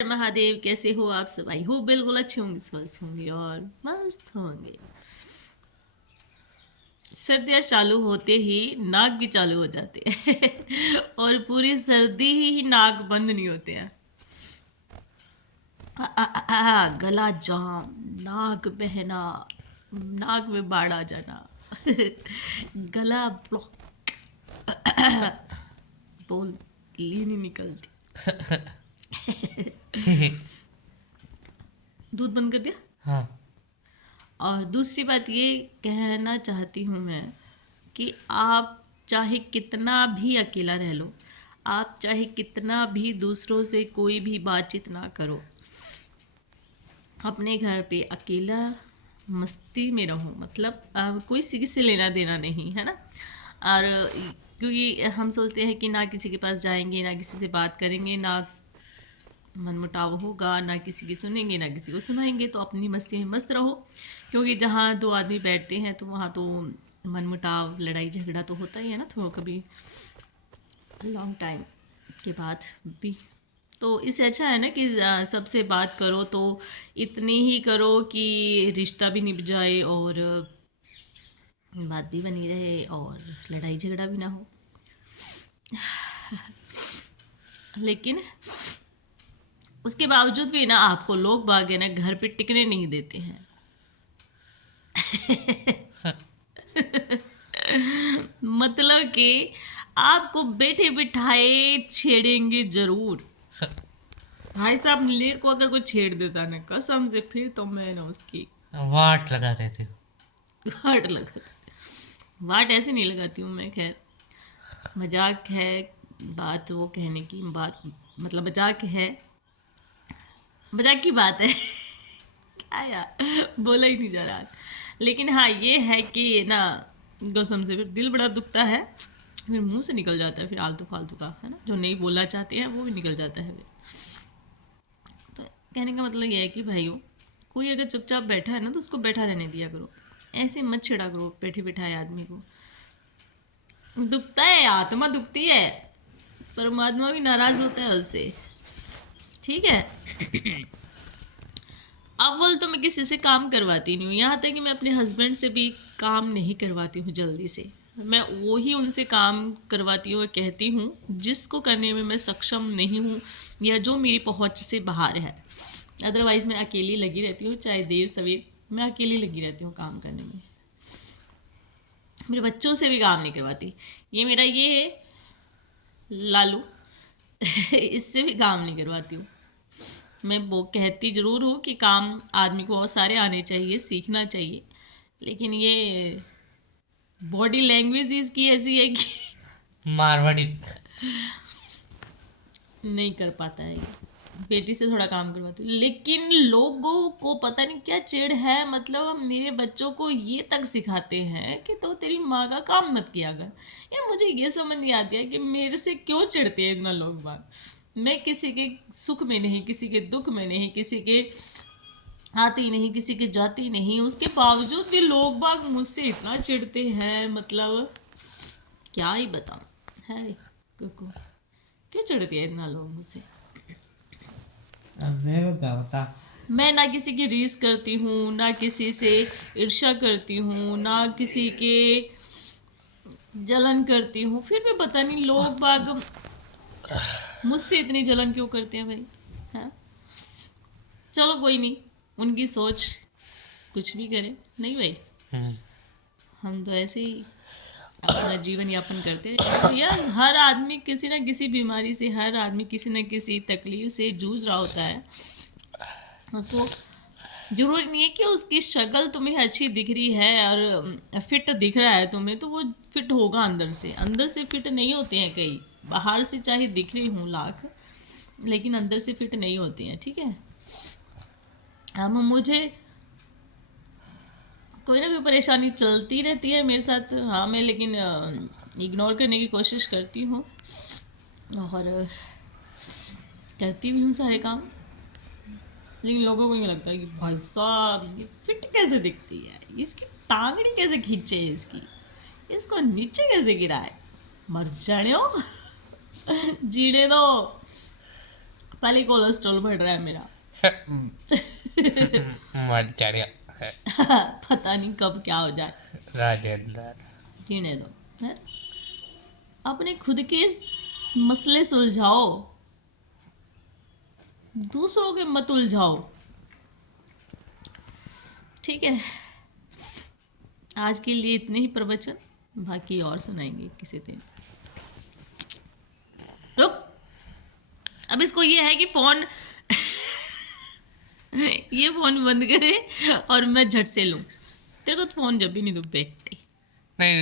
महादेव, कैसे हो आप सब? आई हो बिल्कुल अच्छे होंगे, स्वस्थ होंगे और मस्त होंगे। सर्दियाँ चालू होते ही नाक भी चालू हो जाते हैं और पूरी सर्दी ही नाक बंद नहीं होते हैं। गला जाम, नाक बहना, नाक में बाढ़ आ जाना गला ब्लॉक, बोल ली नहीं निकलती। दूध बंद कर दिया। हाँ। और दूसरी बात ये कहना चाहती हूँ मैं कि आप चाहे कितना भी अकेला रह लो, आप चाहे कितना भी दूसरों से कोई भी बातचीत ना करो, अपने घर पे अकेला मस्ती में रहो। मतलब कोई किसी से लेना देना नहीं है ना। और क्योंकि हम सोचते हैं कि ना किसी के पास जाएंगे, ना किसी से बात करेंगे, ना मनमुटाव होगा, ना किसी की सुनेंगे ना किसी को सुनाएंगे, तो अपनी मस्ती में मस्त रहो। क्योंकि जहाँ दो आदमी बैठते हैं तो वहाँ तो मनमुटाव, लड़ाई झगड़ा तो होता ही है ना, थोड़ा कभी लॉन्ग टाइम के बाद भी। तो इससे अच्छा है ना कि सबसे बात करो तो इतनी ही करो कि रिश्ता भी निभ जाए और बात भी बनी रहे और लड़ाई झगड़ा भी ना हो। लेकिन उसके बावजूद भी ना आपको लोग बाग है ना घर पे टिकने नहीं देते हैं। मतलब कि आपको बैठे बिठाए छेड़ेंगे जरूर। भाई साहब नीलेर को अगर कोई छेड़ देता ना कसम से, फिर तो मैं ना उसकी वाट लगा देते हो। वाट लगा। वाट ऐसे नहीं लगाती हूँ मैं, खैर मजाक है। बात वो कहने की बात, मतलब मजाक है, मजाक की बात है। क्या यार, बोला ही नहीं जा रहा। लेकिन हाँ ये है कि ना कसम से फिर दिल बड़ा दुखता है, फिर मुंह से निकल जाता है फिर आलतू फालतू का, है ना, जो नहीं बोलना चाहते हैं वो भी निकल जाता है फिर। तो कहने का मतलब ये है कि भाइयों, कोई अगर चुपचाप बैठा है ना तो उसको बैठा रहने दिया करो, ऐसे मत छिड़ा करो बैठे बिठाए आदमी को। दुखता है, आत्मा दुखती है, परमात्मा भी नाराज होता है उससे। ठीक है। अव्वल तो मैं किसी से काम करवाती नहीं हूँ, यहाँ तक कि मैं अपने हस्बैंड से भी काम नहीं करवाती हूँ जल्दी से। मैं वो ही उनसे काम करवाती हूँ, कहती हूँ जिसको करने में मैं सक्षम नहीं हूँ या जो मेरी पहुँच से बाहर है। अदरवाइज़ मैं अकेली लगी रहती हूँ, चाहे देर सवेर मैं अकेली लगी रहती हूँ काम करने में। मेरे बच्चों से भी काम नहीं करवाती। ये मेरा ये है लालू इससे भी काम नहीं करवाती हूँ। मैं वो कहती ज़रूर हूँ कि काम आदमी को और सारे आने चाहिए, सीखना चाहिए, लेकिन ये बॉडी लैंग्वेज इसकी ऐसी है कि मारवाड़ी। नहीं कर पाता है ये। बेटी से थोड़ा काम करवाती हूँ, लेकिन लोगों को पता नहीं क्या चिढ़ है। मतलब हम मेरे बच्चों को ये तक सिखाते हैं कि तो तेरी माँ का काम मत किया कर। यार मुझे ये समझ नहीं आती है कि मेरे से क्यों चिढ़ते हैं इतना लोग बात। मैं किसी के सुख में नहीं, किसी के दुख में नहीं, किसी के आती नहीं, किसी के जाती नहीं, उसके बावजूद भी लोग बाग मुझसे इतना चिढ़ते हैं। मतलब क्या ही बताऊँ है कुकु, क्यों चिढ़ती है इतना लोग मुझसे। अब मेरे को क्या बता। मैं ना किसी की रीस करती हूँ, ना किसी से ईर्ष्या करती हूँ, ना किसी के जलन करती हूँ, फिर भी पता नहीं लोग बाग मुझसे इतनी जलन क्यों करते हैं भाई। हाँ चलो कोई नहीं, उनकी सोच, कुछ भी करें नहीं भाई, हम तो ऐसे ही अपना जीवन यापन करते हैं। यार हर आदमी किसी न किसी बीमारी से, हर आदमी किसी न किसी तकलीफ से जूझ रहा होता है। उसको जरूरी नहीं है कि उसकी शक्ल तुम्हें अच्छी दिख रही है और फिट दिख रहा है तुम्हें तो वो फिट होगा अंदर से। अंदर से फिट नहीं होते हैं कई, बाहर से चाहे दिख रही हूँ लाख, लेकिन अंदर से फिट नहीं होती हैं। ठीक है। अब मुझे कोई ना कोई परेशानी चलती रहती है मेरे साथ, हाँ मैं लेकिन इग्नोर करने की कोशिश करती हूँ और करती भी हूँ सारे काम। लेकिन लोगों को ये लगता है कि भाई साहब ये फिट कैसे दिखती है, इसकी टांगड़ी कैसे खींचे है, इसकी इसको नीचे कैसे गिरा है। मर जाने हो जीने दो। पहले कोलेस्ट्रॉल बढ़ रहा है मेरा। मर चढ़िया है पता नहीं कब क्या हो जाए। राजेंद्र। जीने दो है? अपने खुद के मसले सुलझाओ, दूसरों के मत उलझाओ। ठीक है, आज के लिए इतने ही प्रवचन, बाकी और सुनाएंगे किसी दिन। रुक, अब इसको ये है कि फोन ये फोन बंद करे और मैं झट से लूं। तेरे को तो फोन जब भी नहीं दूं बेटे। नहीं